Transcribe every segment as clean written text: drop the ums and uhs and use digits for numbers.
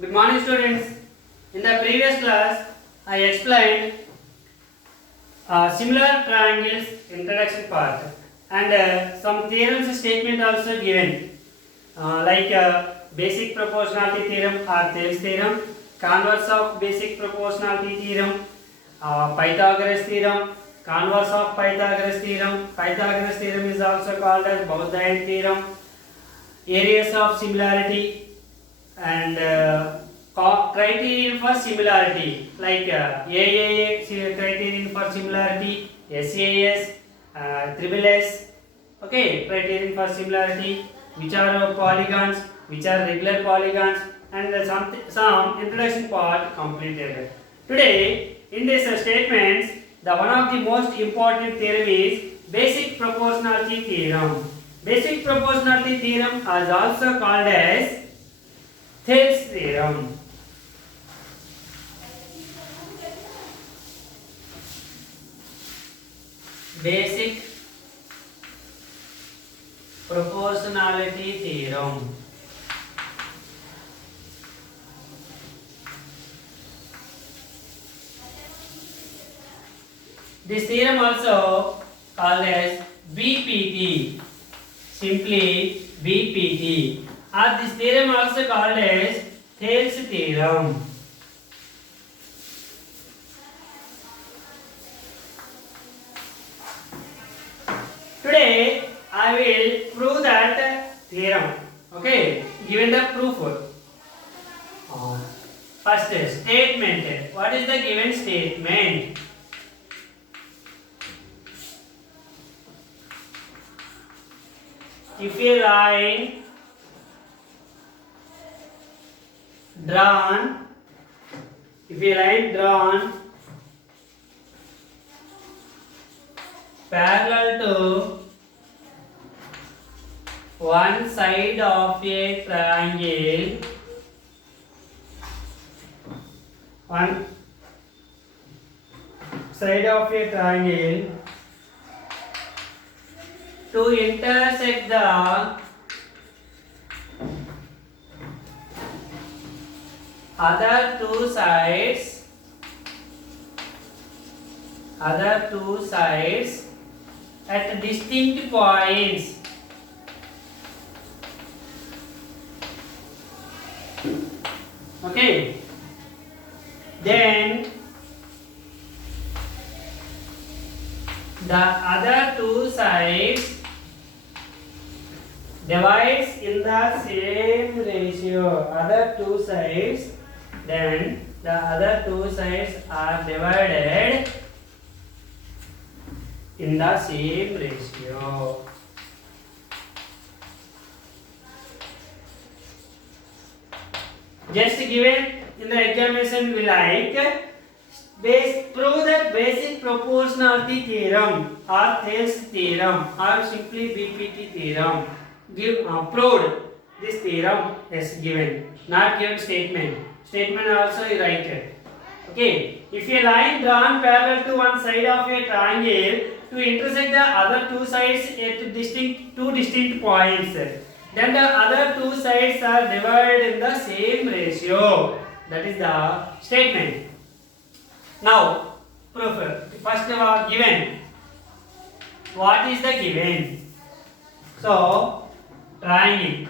Good morning, students. In the previous class, I explained similar triangles introduction part and some theorems statement also given like basic proportionality theorem or Thales theorem, converse of basic proportionality theorem, Pythagoras theorem, converse of Pythagoras theorem. Pythagoras theorem is also called as Baudain theorem, areas of similarity and criterion for similarity like AAA criterion for similarity, SAS, triple S, okay, criterion for similarity, which are polygons, which are regular polygons, and some introduction part completed. Today, in these statements, the one of the most important theorem is basic proportionality theorem. Basic proportionality theorem is also called as Thales theorem. Basic proportionality theorem. This theorem also called as BPT, simply BPT, or this theorem also called as Thales theorem. Today I will prove that theorem. Okay, given the proof. First statement. What is the given statement? If a line drawn parallel to one side of a triangle, to intersect the other two sides at distinct points. Okay, then the other two sides divides in the same ratio. Then the other two sides are divided in the same ratio. Just given in the examination, we like prove that basic proportionality theorem or Thales theorem or simply BPT theorem. Proved this theorem is given, not given statement. Statement also is right. Okay, if a line drawn parallel to one side of a triangle to intersect the other two sides at two distinct points, then the other two sides are divided in the same ratio. That is the statement. Now, proof. First given. What is the given? So, triangle.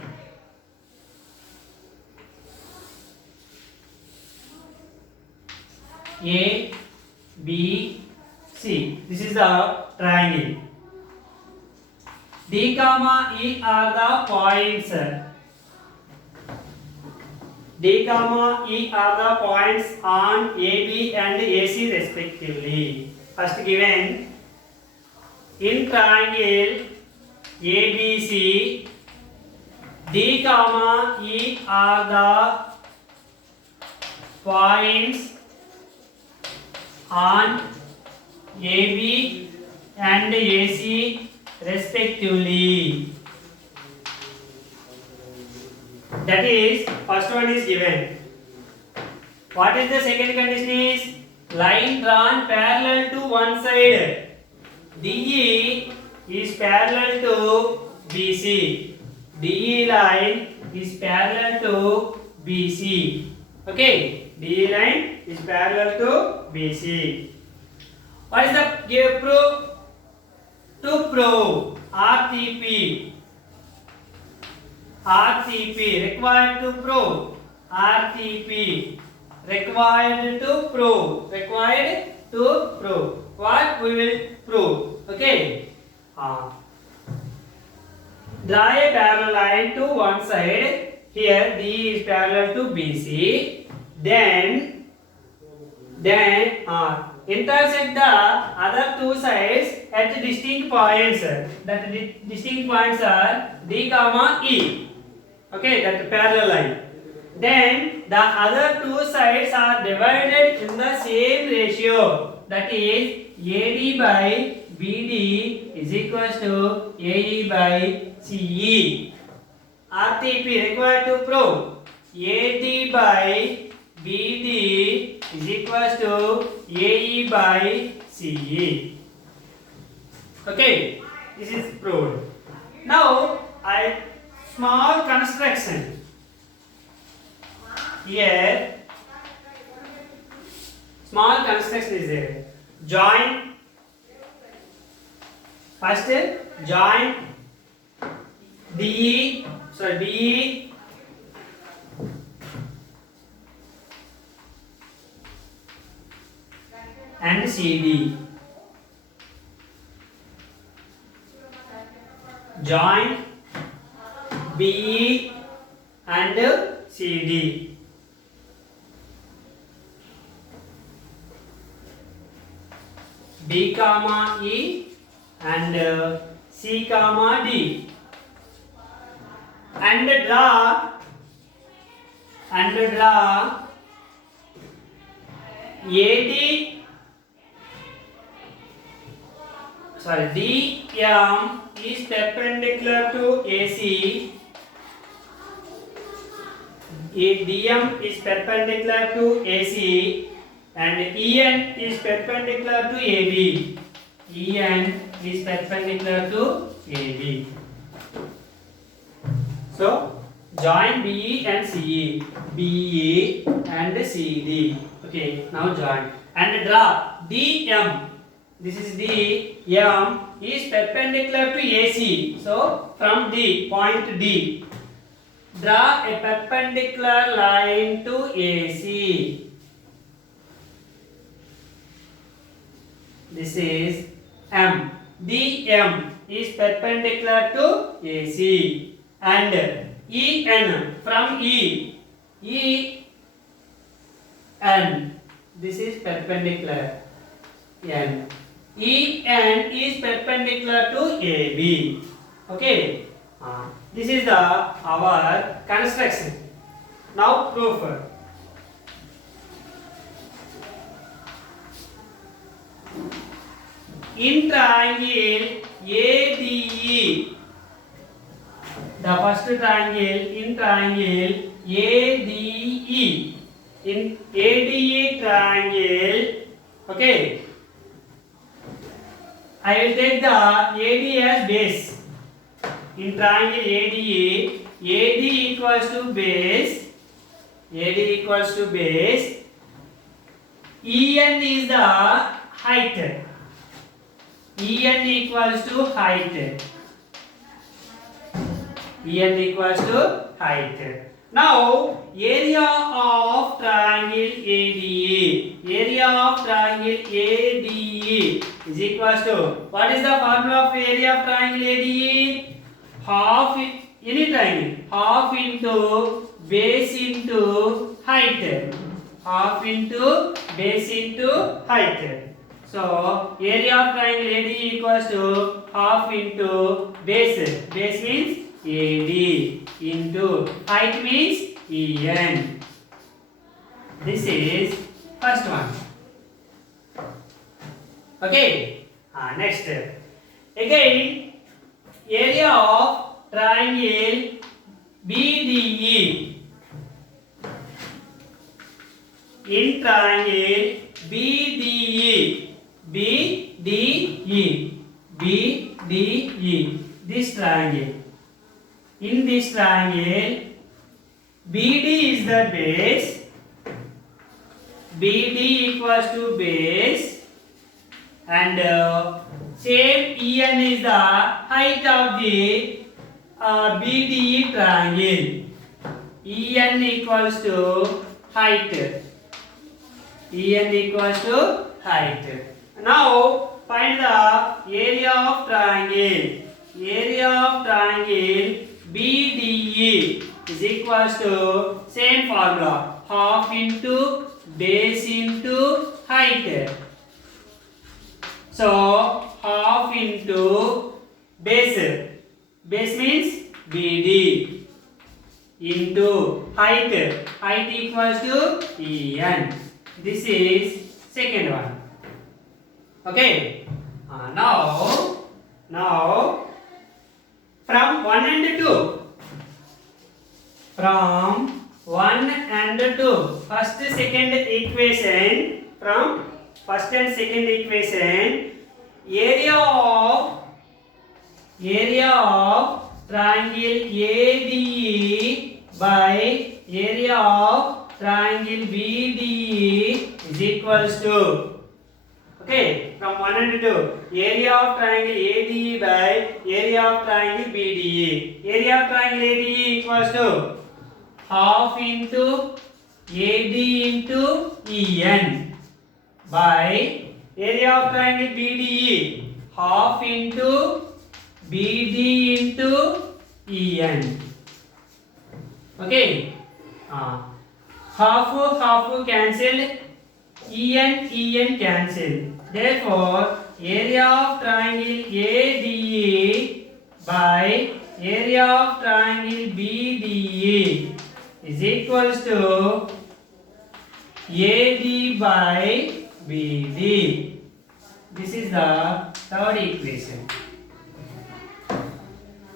A, B, C. This is the triangle. D, comma E are the points. D, comma E are the points on AB and AC respectively. First given, in triangle ABC, D, comma E are the points on AB and AC respectively. That is, first one is given. What is the second condition is? Line drawn parallel to one side. DE is parallel to BC. DE line is parallel to BC. Okay, DE line is parallel to BC. What is the proof? To prove RTP. RTP required to prove. RTP required to prove. Required to prove. What we will prove? Okay. Draw a parallel line to one side. Here D is parallel to BC. Then intersect the other two sides at distinct points. That distinct points are D comma E. Okay, that parallel line. Then the other two sides are divided in the same ratio. That is AD by BD is equals to AE by CE. RTP required to prove AD by BD is equals to AE by CE. Okay, this is proved. Now, small construction. Here, small construction is there. Join. First, join DE and CD. Join BE and CD. B comma E and C comma D. And draw DM is perpendicular to AC. DM is perpendicular to AC and EN is perpendicular to AB. EN is perpendicular to AB. So join BE and CE. BE and CD. Okay, now join and draw DM. This is DM is perpendicular to AC. So from D, point D, draw a perpendicular line to AC. This is M. DM is perpendicular to AC and EN from EN. This is perpendicular. N. EN is perpendicular to AB. Okay. This is our construction. Now proof. In triangle ADE, the first triangle in triangle ADE, in ADE triangle, okay, I will take the AD as base. In triangle ADE, AD equals to base, AD equals to base, EN is the height, EN equals to height, EN equals to height. Now, area of triangle ADE, area of triangle ADE is equals to, what is the formula of area of triangle ADE? Half, any triangle, half into base into height, half into base into height. So, area of triangle ADE equals to half into base, base means AD into height means EN. This is first one. Okay. Next. Again, area of triangle BDE. In triangle BDE, BDE, this triangle. In this triangle, BD is the base BD equals to base, and same EN is the height of the BDE triangle. EN equals to height. EN equals to height. Now find the area of triangle. Area of triangle BDE is equals to same formula, half into base into height. So half into base. Base means BD into height. Height equals to EN. This is second one. Okay. Now from 1 and 2. From 1 and 2. First second equation. From first and second equation. Area of triangle ADE by area of triangle BDE is equals to, okay, from 1 and 2, area of triangle ADE by area of triangle BDE. Area of triangle ADE equals to half into AD into EN by area of triangle BDE, half into BD into EN. Okay, half cancelled, EN cancelled. Therefore, area of triangle ADE by area of triangle BDE is equals to AD by BD. This is the third equation.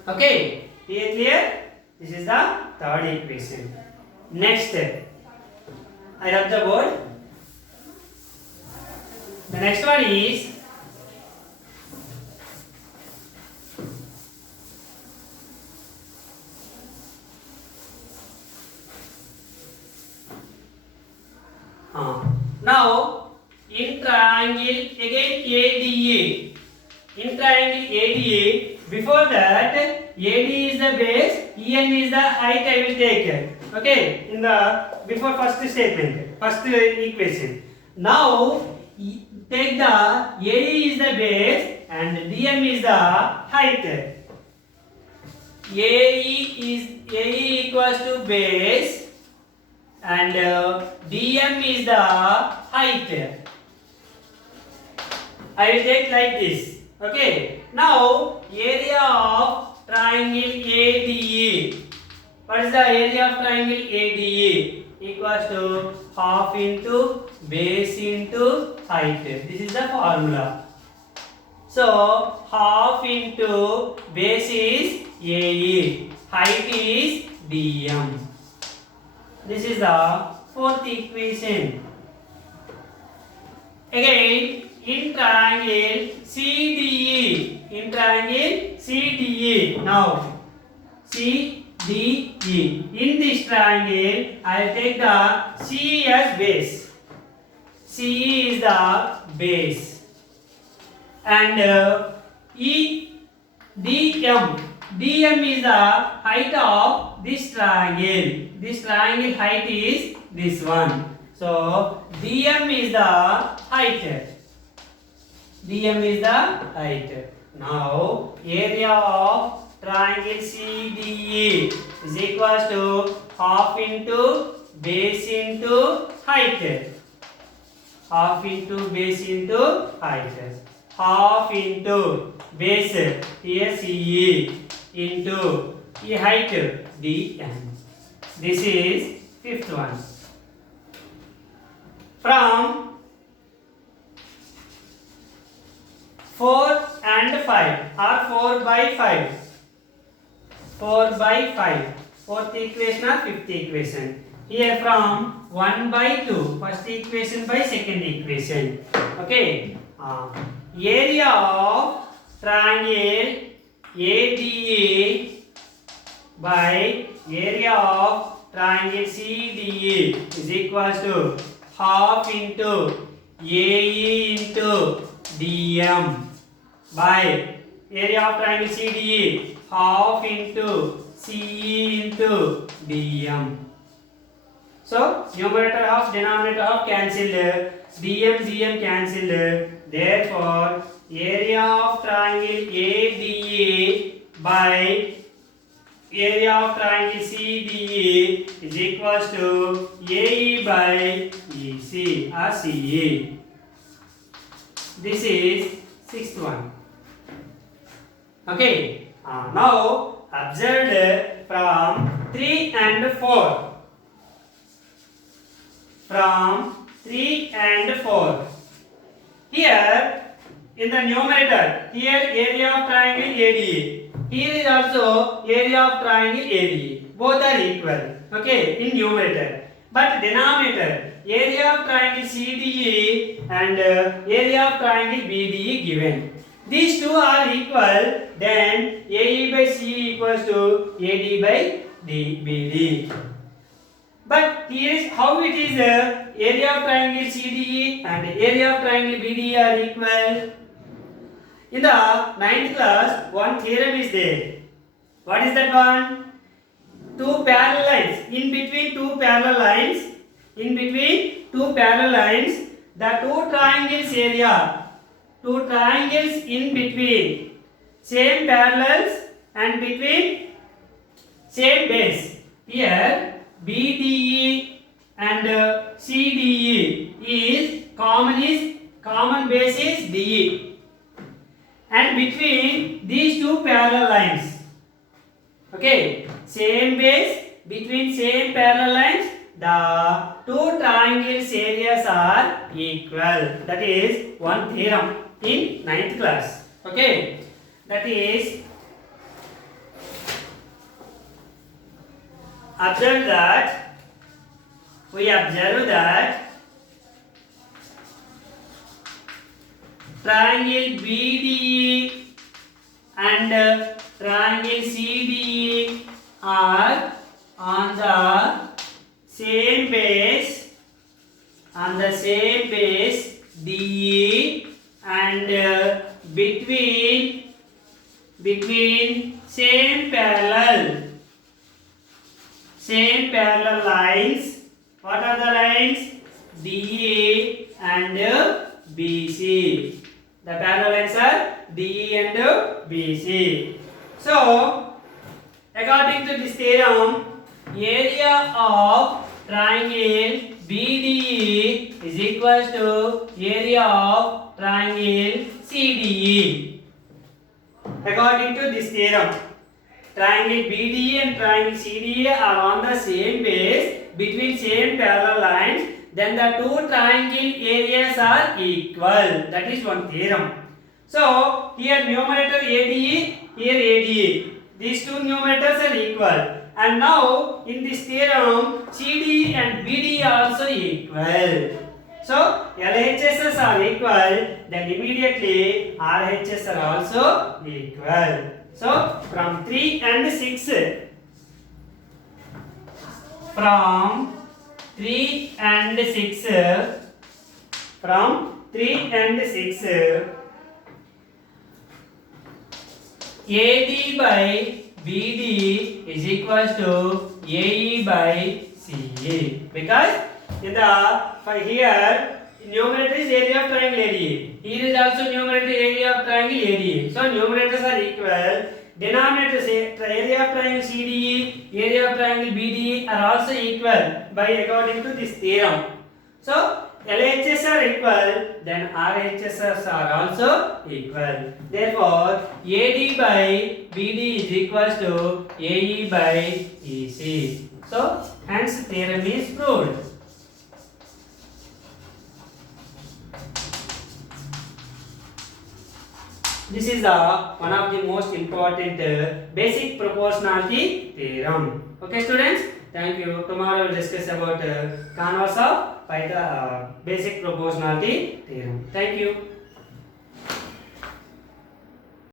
Okay, clear? This is the third equation. Next, I have the board. The next one is now in triangle again ADE. In triangle ADE, before that AD is the base, EN is the height I will take. Okay, in the before first statement, first equation. Now take the AE is the base and DM is the height. AE equals to base and DM is the height. I will take like this. Okay. Now area of triangle ADE. What is the area of triangle ADE? Equals to half into base into height. This is the formula. So half into base is AE, height is DM. This is the fourth equation. Again, in triangle CDE. In triangle CDE. Now CDE. In this triangle, I will take the C as base. C is the base. And DM is the height of this triangle. This triangle height is this one. So DM is the height. DM is the height. Now area of triangle CDE is equals to half into base into height. Half into base into height. Half into base here CE into height DM. This is fifth one. From 4 and 5 or 4 by 5. 4 by 5. Fourth equation or fifth equation. Here from 1 by 2. First equation by second equation. Okay. Area of triangle ADE by area of triangle CDE is equals to half into AE into DM by area of triangle CDE half into CE into DM. So numerator half, denominator half cancelled, DM cancelled. Therefore, area of triangle ADE by area of triangle CDE is equals to AE by EC or CE. This is sixth one. Okay. Now observed from 3 and 4. From 3 and 4. Here in the numerator, here area of triangle ADE. Here is also area of triangle ADE. Both are equal. Okay, in numerator. But denominator, area of triangle CDE and area of triangle BDE given. These two are equal, then AE by CE equals to AD by BD. But here is how it is area of triangle CDE and area of triangle BDE are equal. In the 9th class, one theorem is there. What is that one? Two parallel lines. In between two parallel lines, the two triangles area, two triangles in between, same parallels and between same base. Here BDE and CDE is common base is DE. And between these two parallel lines, okay, same base, between same parallel lines, the two triangles areas are equal. That is one theorem in 9th class. Okay, that is we observe that triangle BDE and triangle CDE are on the same base, DE, and between same parallel lines. What are the lines? DE and BC. The parallel lines are DE and BC. So, according to this theorem, area of triangle BDE is equals to area of triangle CDE. According to this theorem, triangle BDE and triangle CDE are on the same base between same parallel lines. Then the two triangle areas are equal. That is one theorem. So here numerator ADE, here ADE. These two numerators are equal. And now in this theorem, CDE and BDE are also equal. So LHSs are equal. Then immediately RHS are also equal. So from 3 and 6. From 3 and 6, AD by BD is equals to AE by CE. Because in the here numerator is area of triangle ADE. Here is also numerator area of triangle ADE. So numerators are equal. Denominators area of triangle CDE, area of triangle BDE are also equal by according to this theorem. So LHS are equal, then RHS are also equal. Therefore, AD by BD is equals to AE by EC. So hence theorem is proved. This is one of the most important basic proportionality theorem. Okay, students. Thank you. Tomorrow we'll discuss about converse of basic proportionality theorem. Thank you.